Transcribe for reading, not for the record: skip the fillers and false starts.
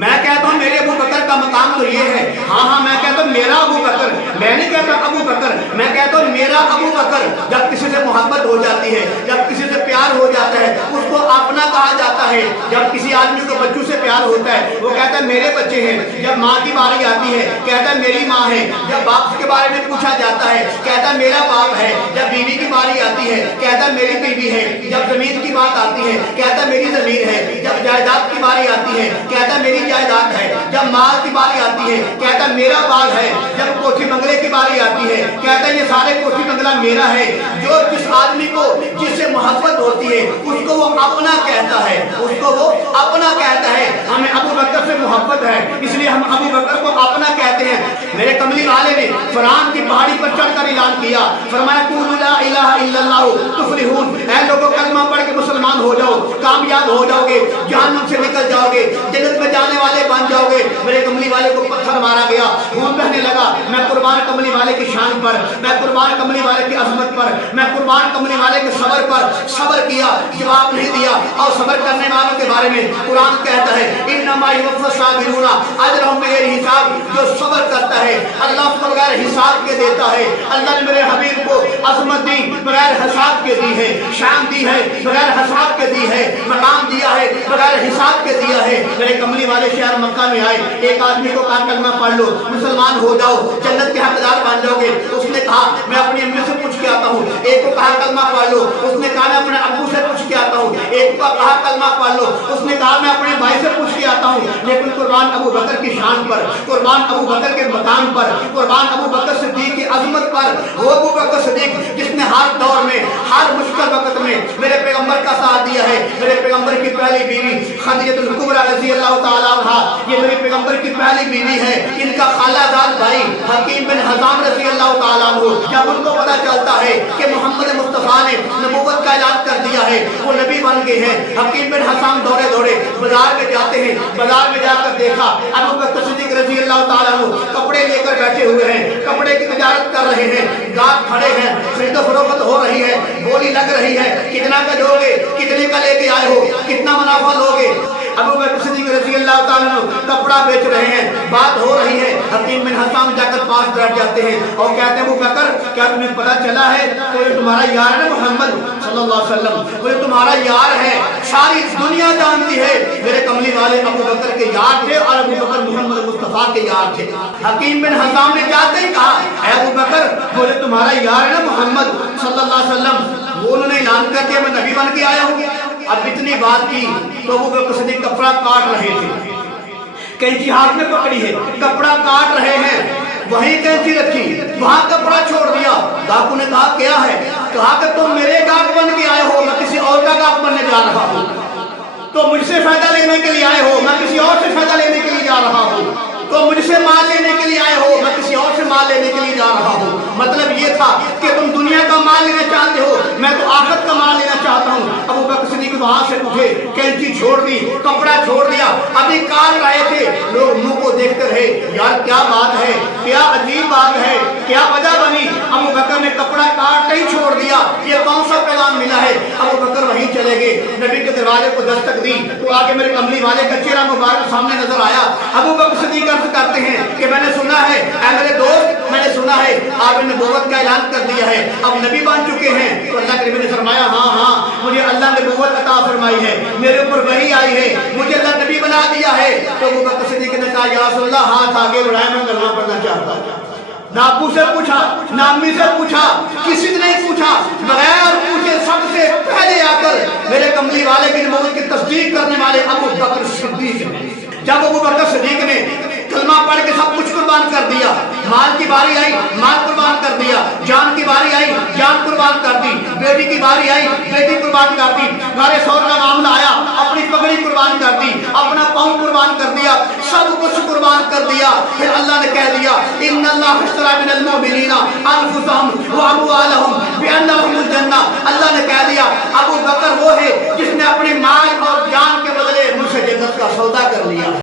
میں کہتا ہوں میرے ابو بکر کا مقام تو یہ ہے، ہاں میں کہتا ہوں میرا ابو بکر، میں نہیں کہتا ابو بکر، میں کہتا ہوں میرا ابو بکر۔ جب کسی سے محبت ہو جاتی ہے، جب کسی سے پیار ہو جاتا ہے، اس کو اپنا کہا جاتا ہے۔ جب کسی آدمی کو بچوں سے پیار ہوتا ہے، وہ کہتا ہے میرے بچے ہیں۔ جب ماں کی باری آتی ہے، کہتا ہے میری ماں ہے۔ جب باپ کے بارے میں پوچھا جاتا ہے، کہتا ہے میرا باپ ہے۔ جب بیوی کی باری آتی ہے، کہتا ہے میری بیوی ہے۔ جب زمین کی بات آتی ہے، کہتا ہے میری زمین ہے۔ جب جائیداد کی باری آتی ہے، کہتا ہے میری جائیداد ہے۔ جب مال کی باری آتی ہے، کہتا ہے میرا مال ہے۔ جب کوٹھی بنگلے کی باری آتی ہے، کہتا ہے یہ سارے کوٹھی بنگلہ میرا ہے۔ جو جس آدمی کو جس سے محبت ہوتی ہے، اس کو وہ اپنا کہتا ہے، اس کو وہ اپنا کہتا ہے۔ ہمیں ابو بکر سے محبت ہے، اس لیے ہم ابو بکر کو اپنا کہتے ہیں۔ میرے کملی والے نے فرعون کی پہاڑی پر چڑھ کر اعلان کیا، فرمایا قولوا لا الہ الا اللہ تفلحون، اے لوگوں کلمہ پڑھ کے مسلمان ہو جاؤ، کامیاب ہو جاؤ گے، جہنم سے نکل جاؤ گے، جنت میں جانے والے بن جاؤ گے۔ میرے کملی والے کو پتھر مارا گیا، خون بہنے لگا۔ میں قربان کملی والے کی شان پر، میں قربان کملی والے کی عظمت پر، میں قربان کملی والے کے صبر پر صبر کیا، جواب نہیں دیا۔ اور صبر کرنے والوں کے بارے میں قرآن کہتا ہے انما یوفی الصابرون اجرهم بغیر حساب، جو صبر کرتا ہے اللہ اس کو بغیر حساب کے دیتا ہے۔ اللہ نے میرے حبیب کو عظمت دی، بغیر حساب کے دی ہے، شان دی ہے، بغیر حساب کے دی ہے، مقام دیا ہے، بغیر حساب کے دیا ہے۔ میرے کملی والے شہر مکہ میں آئے، ایک آدمی کو کہا کلمہ پڑھ لو، مسلمان ہو جاؤ، جنت کے حقدار بن جاؤ گے۔ اس نے کہا میں اپنی امی سے پوچھ کے آتا ہوں۔ ایک کو کہا کلمہ پڑھ لو، اس نے کہا میں اپنے ابو سے پوچھ کے آتا ہوں۔ ایک کو کہا کلمہ پڑھ لو، اس نے کہا میں اپنے بھائی سے پوچھ کے آتا ہوں۔ لیکن قربان ابو بکر کی شان پر، قربان ابو بکر کے مقام پر، قربان ابو بکر صدیق کی عظمت پر، وہ ابو بکر صدیق جس نے ہر دور میں، ہر مشکل وقت میں میرے پیغمبر کا ساتھ دیا ہے۔ میرے پیغمبر کی پہلی بیوی خدیجہ الکبریٰ رضی اللہ تعالیٰ عنہا، یہ میرے پیغمبر کی پہلی بیوی ہے۔ ان کا خالہ زاد بھائی حکیم بن حزام رضی اللہ تعالیٰ عنہ، جب ان کو پتا چلتا ہے کہ محمد مصطفیٰ نے نبوت کا اعلان کر دیا ہے، وہ نبی بن گئے ہیں، حکیم بن حزام دوڑے دوڑے بازار میں جاتے ہیں۔ بازار میں جا کر دیکھا ابو بکر صدیق رضی اللہ تعالیٰ عنہ کپڑے لے کر بیٹھے ہوئے ہیں، کپڑے کی تجارت کر رہے ہیں، گاہک کھڑے ہیں، خرید و فروخت ہو رہی ہے، بولی لگ رہی ہے، کتنا کا دو گے، کتنے کا لے کے آئے ہو، کتنا منافع لوگے۔ ابو بکر صدیق رضی اللہ تعالیٰ عنہ کپڑا بیچ رہے ہیں، بات ہو رہی ہے۔ حکیم بن حزام جا کر پاس بیٹھ جاتے ہیں اور کہتے ہیں ابو بکر کیا تمہیں پتا چلا ہے تو یہ تمہارا یار ہے نا محمد صلی اللہ علیہ وسلم، وہ تمہارا یار ہے، ساری دنیا جانتی ہے۔ میرے کملی والے ابو بکر کے یار تھے اور ابو بکر محمد مصطفیٰ کے یار تھے۔ حکیم بن حزام نے جاتے ہی کہا اے ابو بکر وہ تمہارا یار ہے نا محمد صلی اللہ علیہ وسلم، وہ انہوں نے اعلان کر دیا میں نبی بن کے آیا ہوں۔ اب اتنی بات کی تو ابو بکر صدیق کپڑا کاٹ رہے تھے، کینچی ہاتھ میں پکڑی ہے، کپڑا کاٹ رہے ہیں، وہیں کینچی رکھی، وہاں کپڑا چھوڑ دیا۔ ڈاکو نے کہا کیا ہے؟ کہا کہ تم میرے گاہک بن کے آئے ہو، میں کسی اور کا گاہک بننے جا رہا ہوں۔ تو مجھ سے فائدہ لینے کے لیے آئے ہو، میں کسی اور سے فائدہ لینے کے لیے جا رہا ہوں۔ تو مجھ سے مال لینے کے لیے آئے ہو، میں کسی اور سے مال لینے کے لیے جا رہا ہوں۔ مطلب یہ تھا کہ تم دنیا کا مال لینا چاہتے ہو، میں تو آخرت کا مال لینا چاہتا ہوں۔ ابو بکر صدیق وہاں سے اٹھے، کینچی چھوڑ دی، کپڑا چھوڑ دیا، ابھی کاٹ رہے تھے، لوگ منہ کو دیکھتے رہے، یار کیا بات ہے، کیا عجیب بات ہے، کیا وجہ بنی؟ ابو بکر نے کپڑا کاٹ نہیں چھوڑ دیا، یہ کون سا پیغام ملا ہے؟ ابو بکر وہیں چلے گئے، نبی کے دروازے کو دستک دی تو آگے میرے کملی والے کا چہرہ مبارک سامنے نظر آیا۔ ابو بکر صدیق عرض کرتے ہیں کہ میں نے سنا ہے اے میرے دوست، میں نے سنا ہے آپ نے نبوت کا اعلان کر دیا ہے، اب نبی بن چکے ہیں۔ تو اللہ کے نبی نے فرمایا ہاں مجھے اللہ نے نبوت عطا فرمائی ہے، میرے اوپر وحی آئی ہے، مجھے اللہ نبی بنا دیا ہے۔ تو ابو بکر صدیق نے کہا یا رسول اللہ ہاتھ آگے بڑھائے، میں کلمہ پڑھنا چاہتا ہوں۔ نہ ابو سے پوچھا، نہ امی سے پوچھا، کسی نے نہیں پوچھا، بغیر پوچھے سب سے پہلے آ کر میرے کملی والے کی نبوت کی تصدیق کرنے والے ابو بکر صدیق ہیں۔ جب ابو بکر صدیق نے کلمہ پڑھ کے سب کچھ قربان کر دیا، مال کی باری آئی مال قربان کر دیا، جان کی باری آئی جان قربان کر دی، بیٹی کی باری آئی بیٹی قربان کر دی، گھر سور کا معاملہ آیا اپنی پگڑی قربان کر دی، اپنا پاؤں قربان کر دیا، سب کچھ قربان کر دیا۔ پھر اللہ نے کہہ دیا ان اللہ اشتری من المؤمنین انفسهم واموالهم بان لهم الجنہ۔ اللہ نے کہہ دیا ابو بکر وہ ہے جس نے اپنے مال اور جان کے بدلے مجھ سے جنت کا سودا کر لیا۔